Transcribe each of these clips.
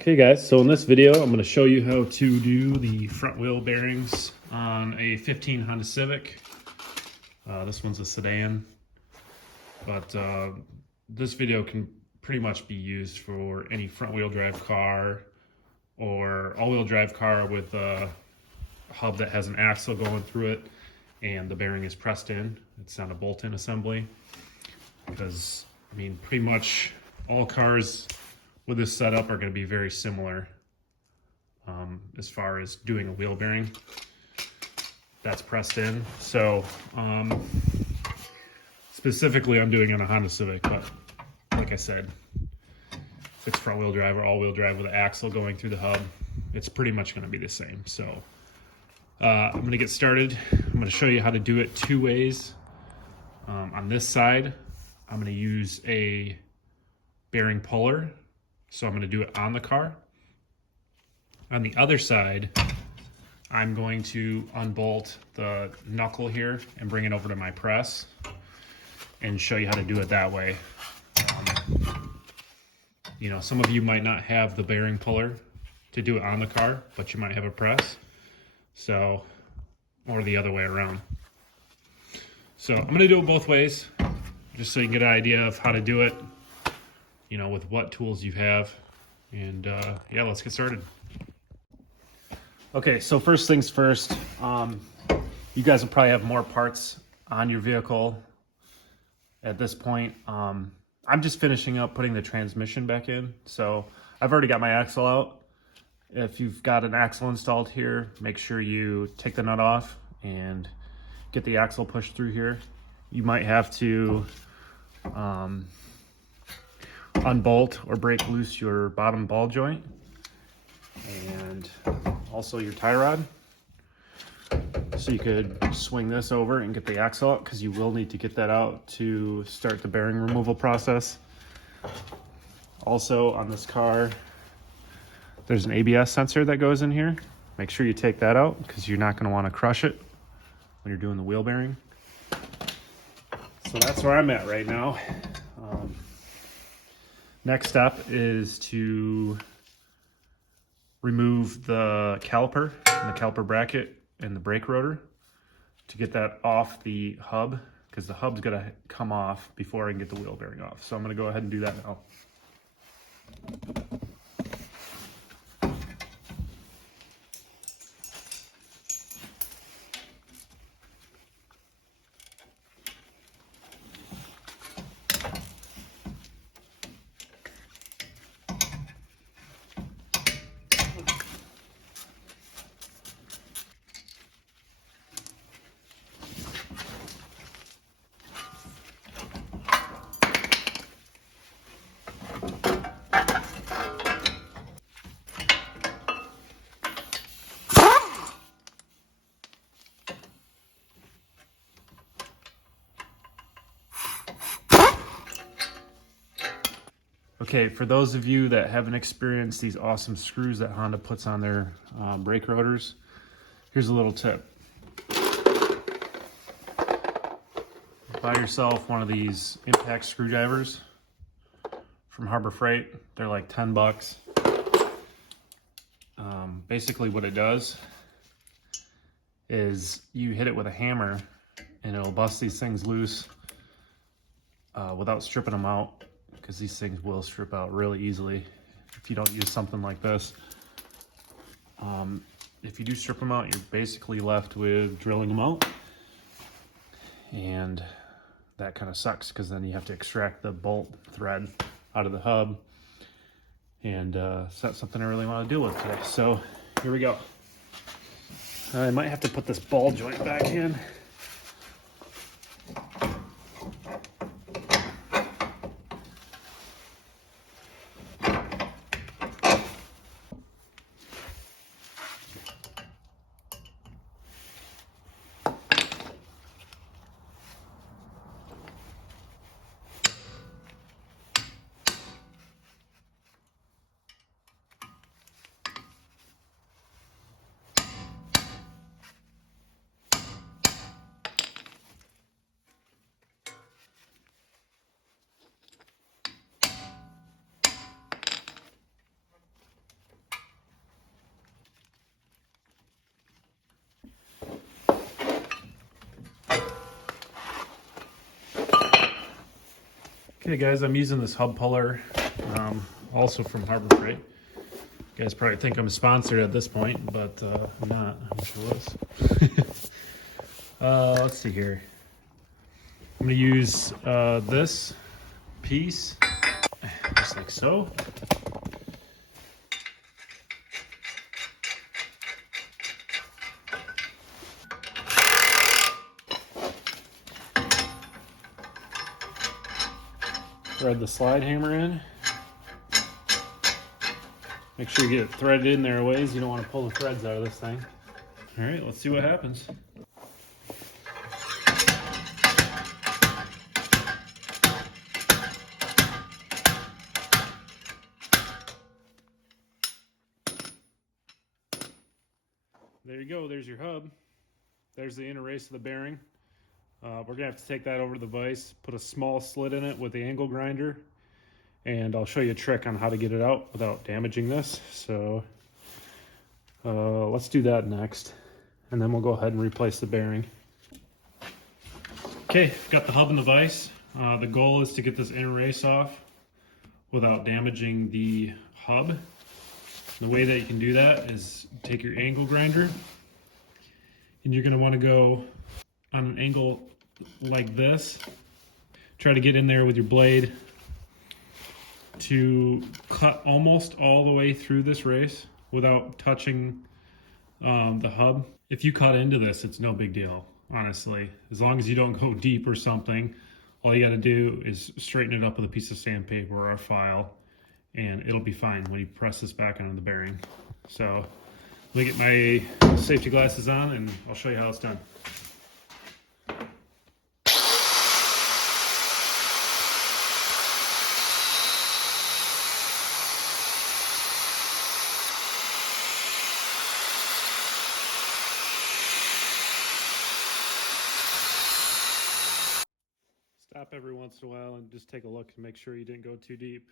Okay guys, so in this video I'm going to show you how to do the front wheel bearings on a 15 Honda Civic. This one's a sedan, but this video can pretty much be used for any front wheel drive car or all-wheel drive car with a hub that has an axle going through it and the bearing is pressed in. It's not a bolt-in assembly, because I mean pretty much all cars with this setup are going to be very similar as far as doing a wheel bearing that's pressed in. So specifically I'm doing it on a Honda Civic, but like I said, if it's front wheel drive or all wheel drive with an axle going through the hub, it's pretty much going to be the same. So I'm going to get started. I'm going to show you how to do it two ways. On this side, I'm going to use a bearing puller. So I'm going to do it on the car. On the other side, I'm going to unbolt the knuckle here and bring it over to my press and show you how to do it that way. You know, some of you might not have the bearing puller to do it on the car, but you might have a press. So, or the other way around. So I'm going to do it both ways, just so you can get an idea of how to do it, you know, with what tools you have. And yeah, let's get started. Okay, so first things first, you guys will probably have more parts on your vehicle at this point. I'm just finishing up putting the transmission back in. So I've already got my axle out. If you've got an axle installed here, make sure you take the nut off and get the axle pushed through here. You might have to unbolt or break loose your bottom ball joint and also your tie rod. So you could swing this over and get the axle out, because you will need to get that out to start the bearing removal process. Also on this car, there's an ABS sensor that goes in here. Make sure you take that out, because you're not going to want to crush it when you're doing the wheel bearing. So that's where I'm at right now. Next step is to remove the caliper and the caliper bracket and the brake rotor to get that off the hub, because the hub's going to come off before I can get the wheel bearing off. So I'm going to go ahead and do that now. Okay, for those of you that haven't experienced these awesome screws that Honda puts on their brake rotors, here's a little tip. Buy yourself one of these impact screwdrivers from Harbor Freight. They're like 10 bucks. Basically what it does is you hit it with a hammer and it'll bust these things loose without stripping them out, because these things will strip out really easily if you don't use something like this. If you do strip them out, you're basically left with drilling them out, and that kind of sucks, because then you have to extract the bolt thread out of the hub, and it's not something I really want to deal with today. So here we go. I might have to put this ball joint back in. Okay guys, I'm using this hub puller, also from Harbor Freight. You guys probably think I'm sponsored at this point, but I'm not. I wish I was. Let's see here. I'm going to use this piece, just like so. Thread the slide hammer in. Make sure you get it threaded in there a ways. You don't want to pull the threads out of this thing. All right, let's see what happens. There you go, there's your hub. There's the inner race of the bearing. We're gonna have to take that over to the vise, put a small slit in it with the angle grinder, and I'll show you a trick on how to get it out without damaging this. So let's do that next, and then we'll go ahead and replace the bearing. Okay, got the hub in the vise. The goal is to get this inner race off without damaging the hub. The way that you can do that is take your angle grinder, and you're going to want to go on an angle like this. Try to get in there with your blade to cut almost all the way through this race without touching the hub. If you cut into this, it's no big deal, honestly. As long as you don't go deep or something, all you got to do is straighten it up with a piece of sandpaper or a file, and it'll be fine when you press this back onto the bearing. So let me get my safety glasses on and I'll show you how it's done. Stop every once in a while and just take a look and make sure you didn't go too deep.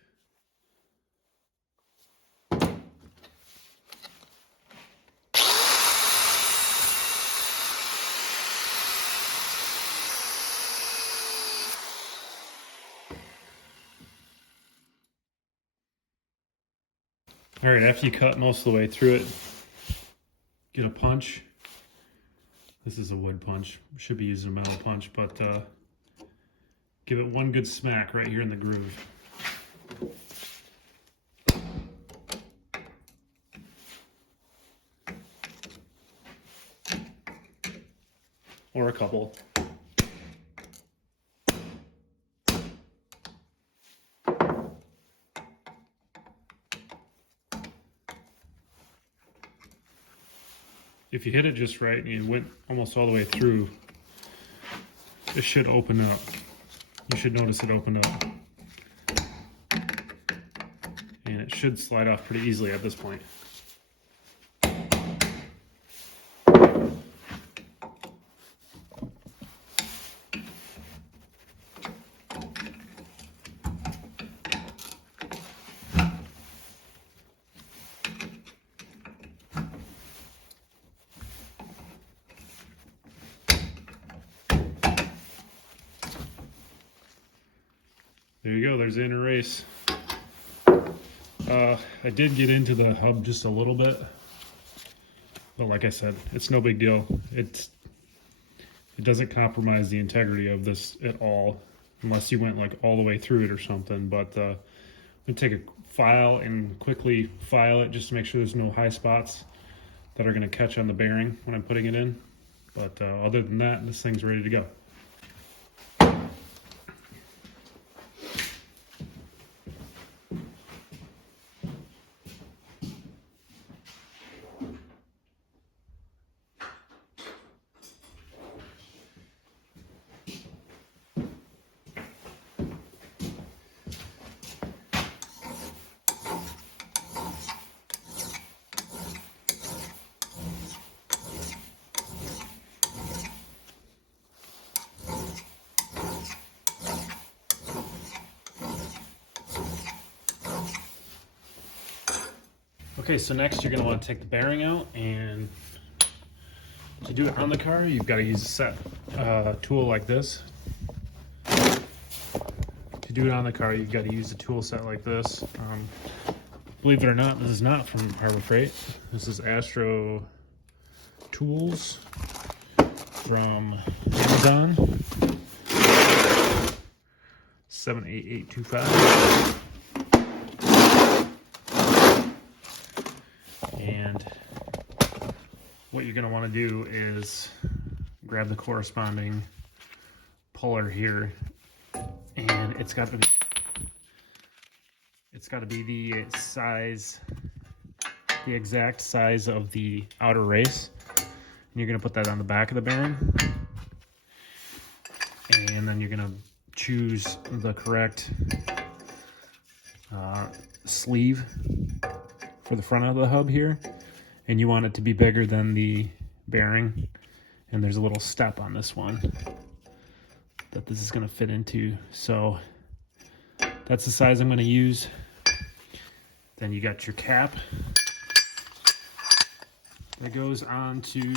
All right, after you cut most of the way through it, get a punch. This is a wood punch. Should be using a metal punch, but give it one good smack right here in the groove. Or a couple. If you hit it just right and you went almost all the way through, it should open up. You should notice it opened up. And it should slide off pretty easily at this point. There you go, there's the inner race. I did get into the hub just a little bit, but like I said, it's no big deal. It doesn't compromise the integrity of this at all, unless you went like all the way through it or something. But I'm gonna take a file and quickly file it just to make sure there's no high spots that are gonna catch on the bearing when I'm putting it in. But other than that, this thing's ready to go. Okay, so next you're going to want to take the bearing out, and to do it on the car, you've got to use a set tool like this. To do it on the car, you've got to use a tool set like this. Believe it or not, this is not from Harbor Freight. This is Astro Tools from Amazon. 78825. And what you're going to want to do is grab the corresponding puller here, and it's got to be the size, the exact size of the outer race. And you're going to put that on the back of the bearing, and then you're going to choose the correct sleeve for the front of the hub here, and you want it to be bigger than the bearing. And there's a little step on this one that this is going to fit into, so that's the size I'm going to use. Then you got your cap that goes onto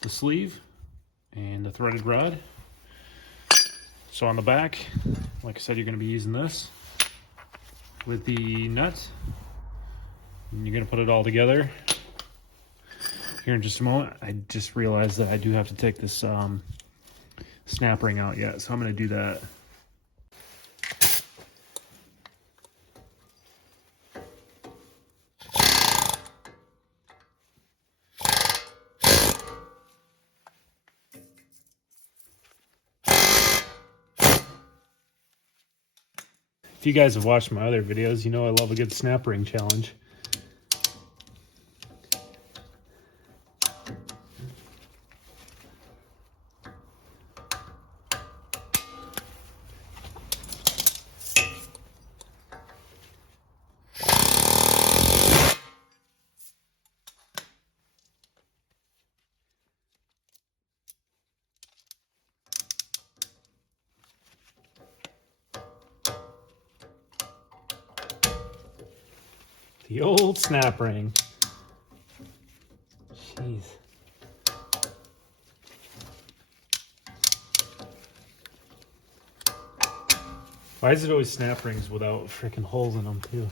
the sleeve and the threaded rod. So on the back, like I said, you're going to be using this with the nut, and you're going to put it all together here in just a moment. I just realized that I do have to take this snap ring out yet, so I'm going to do that. If you guys have watched my other videos, you know I love a good snap ring challenge. The old snap ring. Jeez. Why is it always snap rings without freaking holes in them too?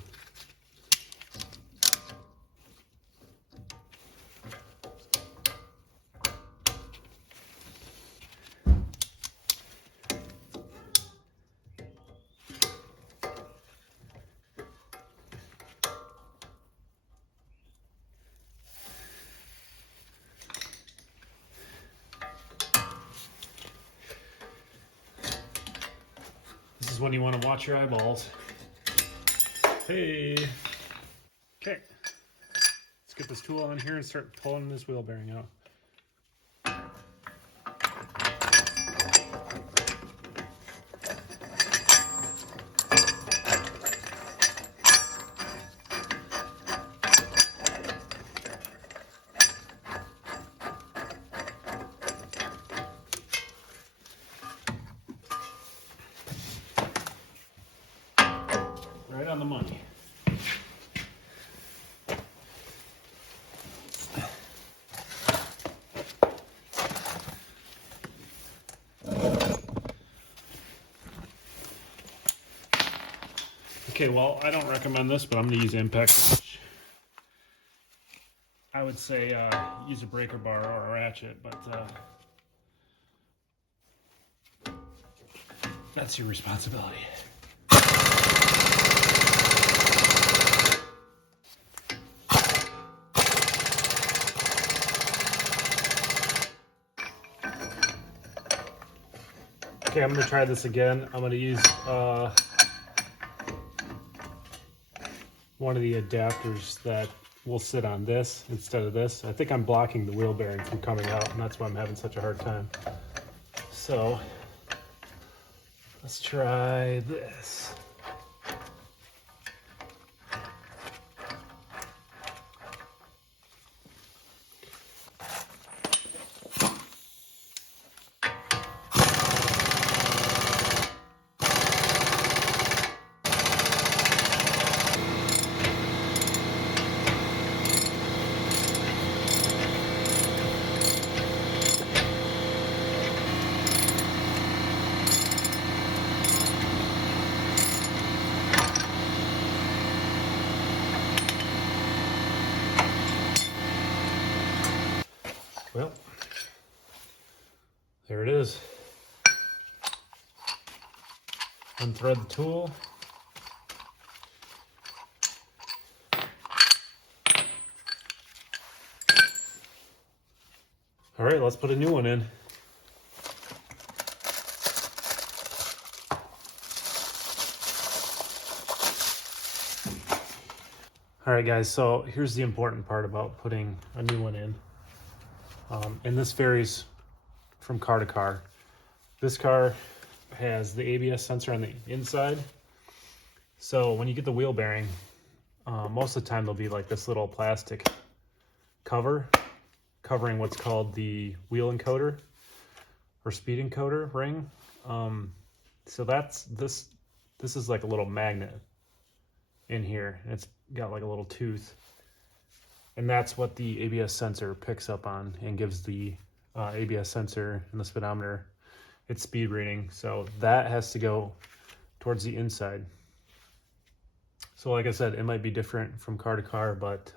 This is when you want to watch your eyeballs. Hey. Okay. Let's get this tool on here and start pulling this wheel bearing out. Right on the money. Okay, well, I don't recommend this, but I'm going to use impact wrench. I would say use a breaker bar or a ratchet, but that's your responsibility. Okay, I'm going to try this again. I'm going to use one of the adapters that will sit on this instead of this. I think I'm blocking the wheel bearing from coming out, and that's why I'm having such a hard time. So let's try this. There it is. Unthread the tool. All right, let's put a new one in. All right, guys, so here's the important part about putting a new one in. And this varies from car to car. This car has the ABS sensor on the inside. So when you get the wheel bearing, most of the time there'll be like this little plastic cover covering what's called the wheel encoder or speed encoder ring. So that's this is like a little magnet in here, and it's got like a little tooth, and that's what the ABS sensor picks up on and gives the ABS sensor and the speedometer its speed reading. So that has to go towards the inside. So like I said, it might be different from car to car, but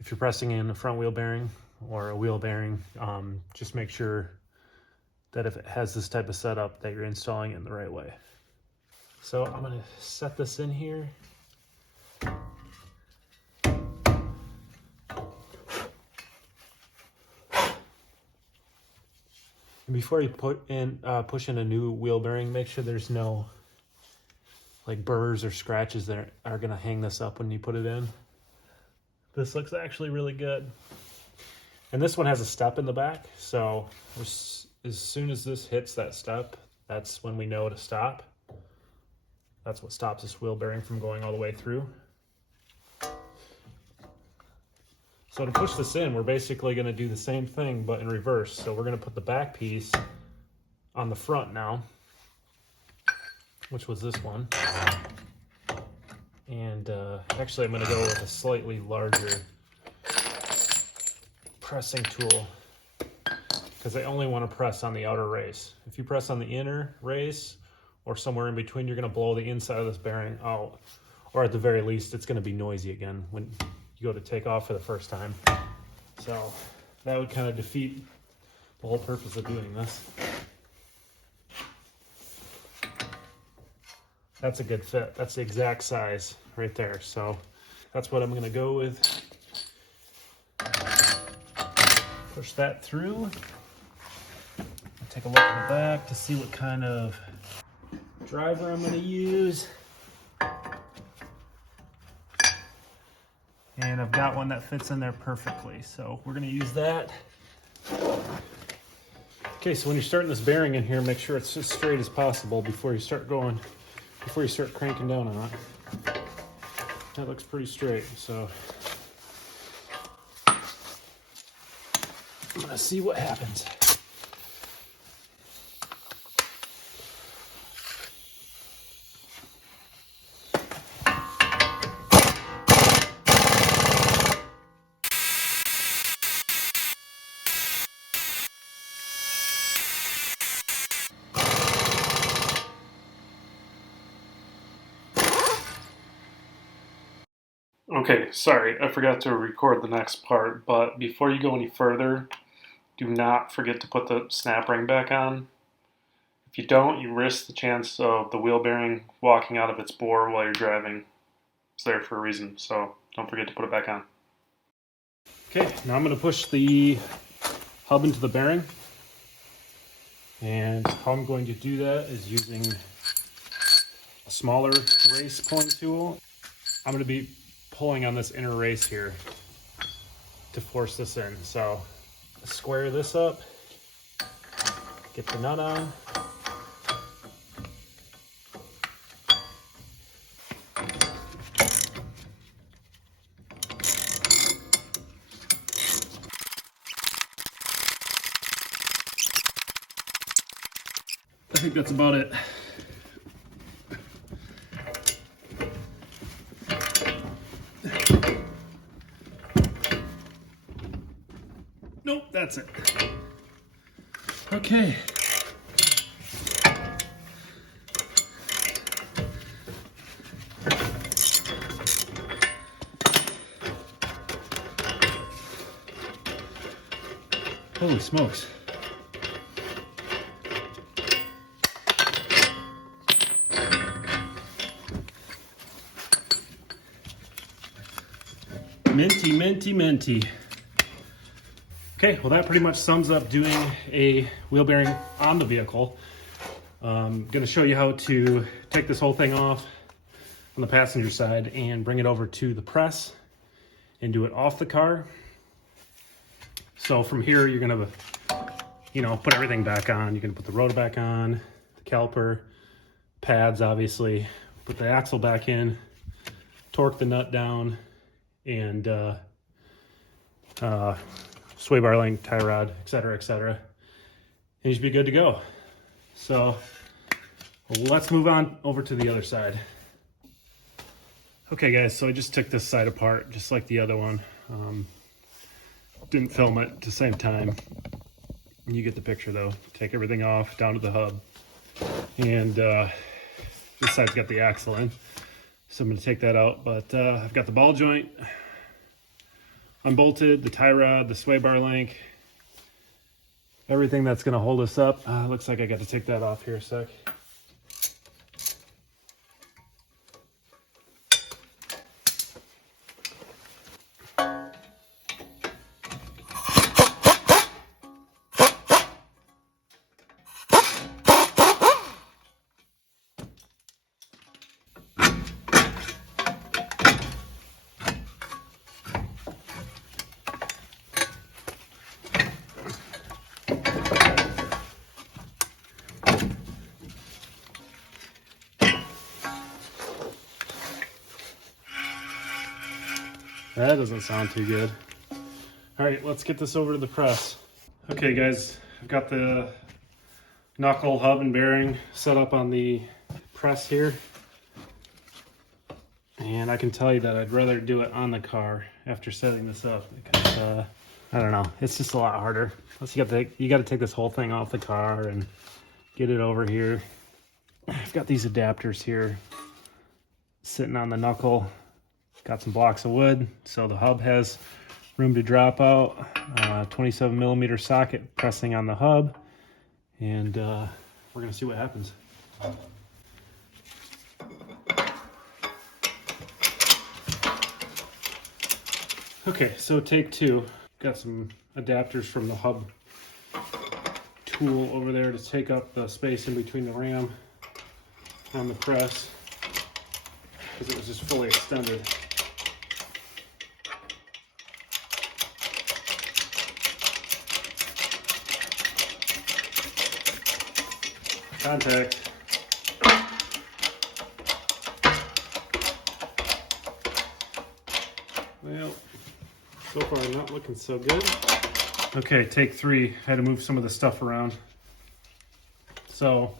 if you're pressing in a front wheel bearing or a wheel bearing, just make sure that if it has this type of setup that you're installing it in the right way. So I'm going to set this in here. And before you push in a new wheel bearing, make sure there's no like burrs or scratches that are going to hang this up when you put it in. This looks actually really good. And this one has a step in the back, so as soon as this hits that step, that's when we know to stop. That's what stops this wheel bearing from going all the way through. So to push this in, we're basically going to do the same thing, but in reverse. So we're going to put the back piece on the front now, which was this one. And actually I'm going to go with a slightly larger pressing tool, because I only want to press on the outer race. If you press on the inner race or somewhere in between, you're going to blow the inside of this bearing out, or at the very least it's going to be noisy again when you go to take off for the first time. So that would kind of defeat the whole purpose of doing this. That's a good fit. That's the exact size right there. So that's what I'm going to go with. Push that through. Take a look in the back to see what kind of driver I'm going to use. And I've got one that fits in there perfectly, so we're going to use that. Okay, so when you're starting this bearing in here, make sure it's as straight as possible before you start cranking down on it. That looks pretty straight, so I'm going to see what happens. Okay, sorry, I forgot to record the next part, but before you go any further, do not forget to put the snap ring back on. If you don't, you risk the chance of the wheel bearing walking out of its bore while you're driving. It's there for a reason, so don't forget to put it back on. Okay, now I'm going to push the hub into the bearing. And how I'm going to do that is using a smaller race pulling tool. I'm going to be pulling on this inner race here to force this in. So square this up, get the nut on. I think that's about it. Nope, that's it. Okay. Holy smokes. Minty, minty, minty. Okay, well that pretty much sums up doing a wheel bearing on the vehicle. I'm going to show you how to take this whole thing off on the passenger side and bring it over to the press and do it off the car. So from here, you're going to, put everything back on. You're going to put the rotor back on, the caliper, pads, obviously, put the axle back in, torque the nut down, and sway bar length, tie rod, etc., etc. And you should be good to go. So let's move on over to the other side. Okay guys, so I just took this side apart just like the other one. Didn't film it at the same time. You get the picture though. Take everything off down to the hub. And this side's got the axle in. So I'm going to take that out, but I've got the ball joint unbolted, the tie rod, the sway bar link, everything that's going to hold us up. Looks like I got to take that off here a sec. That doesn't sound too good. All right, let's get this over to the press. Okay guys, I've got the knuckle hub and bearing set up on the press here. And I can tell you that I'd rather do it on the car after setting this up because I don't know, it's just a lot harder. Plus you got to take this whole thing off the car and get it over here. I've got these adapters here sitting on the knuckle. Got some blocks of wood, so the hub has room to drop out. 27 millimeter socket pressing on the hub, and we're gonna see what happens. Okay, so take two. Got some adapters from the hub tool over there to take up the space in between the ram and the press because it was just fully extended. Contact. Well, so far not looking so good. Okay, take three. I had to move some of the stuff around. So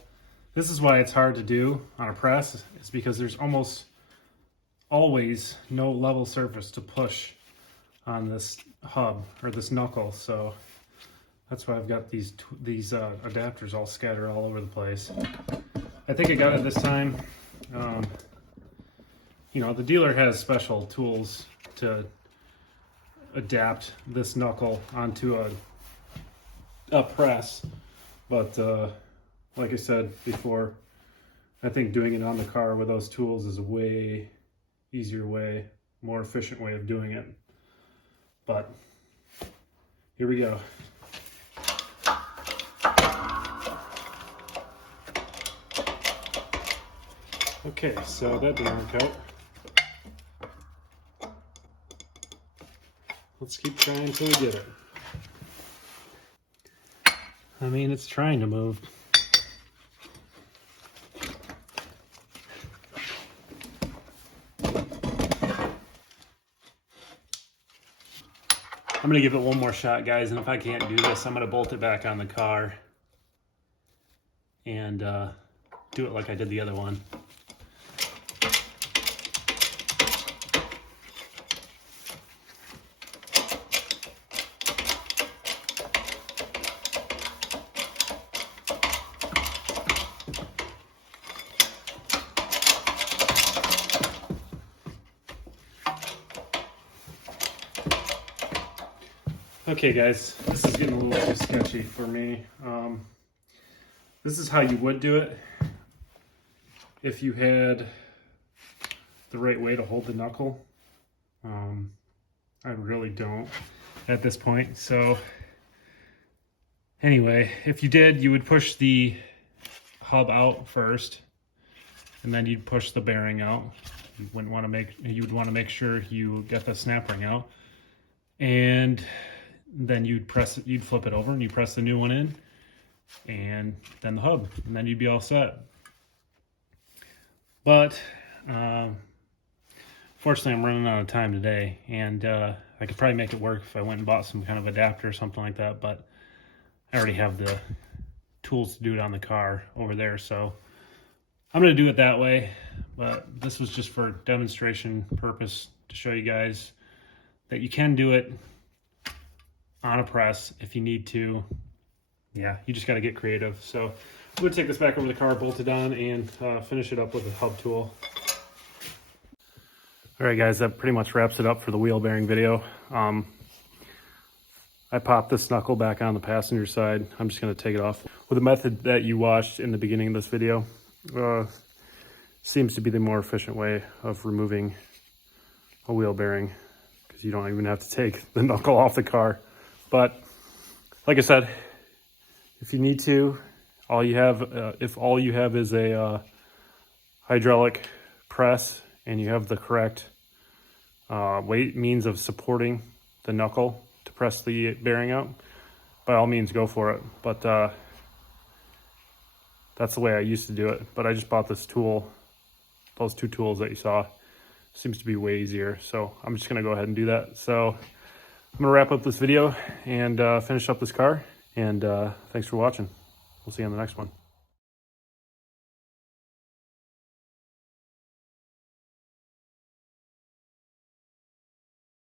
this is why it's hard to do on a press. It's because there's almost always no level surface to push on this hub or this knuckle. So that's why I've got these adapters all scattered all over the place. I think I got it this time. The dealer has special tools to adapt this knuckle onto a press. But like I said before, I think doing it on the car with those tools is a way easier way, more efficient way of doing it. But here we go. Okay, so that didn't work out. Let's keep trying until we get it. I mean, it's trying to move. I'm gonna give it one more shot, guys, and if I can't do this, I'm gonna bolt it back on the car and do it like I did the other one. Okay guys, this is getting a little too sketchy for me. This is how you would do it if you had the right way to hold the knuckle. I really don't at this point. So anyway, if you did, you would push the hub out first, and then you'd push the bearing out. You would want to make sure you get the snap ring out, and then you'd flip it over and you press the new one in, and then the hub, and then you'd be all set. But fortunately, I'm running out of time today, and I could probably make it work if I went and bought some kind of adapter or something like that, but I already have the tools to do it on the car over there, so I'm going to do it that way. But this was just for demonstration purpose to show you guys that you can do it on a press if you need to. Yeah, you just got to get creative. So I'm going to take this back over the car, bolt it on, and finish it up with a hub tool. All right, guys, that pretty much wraps it up for the wheel bearing video. I popped this knuckle back on the passenger side. I'm just going to take it off. With the method that you watched in the beginning of this video, seems to be the more efficient way of removing a wheel bearing, because you don't even have to take the knuckle off the car. But like I said, if you need to, if all you have is a hydraulic press and you have the correct means of supporting the knuckle to press the bearing out, by all means go for it. But that's the way I used to do it. But I just bought this tool, those two tools that you saw. Seems to be way easier, so I'm just gonna go ahead and do that. So I'm gonna wrap up this video and finish up this car, and thanks for watching. We'll see you on the next one.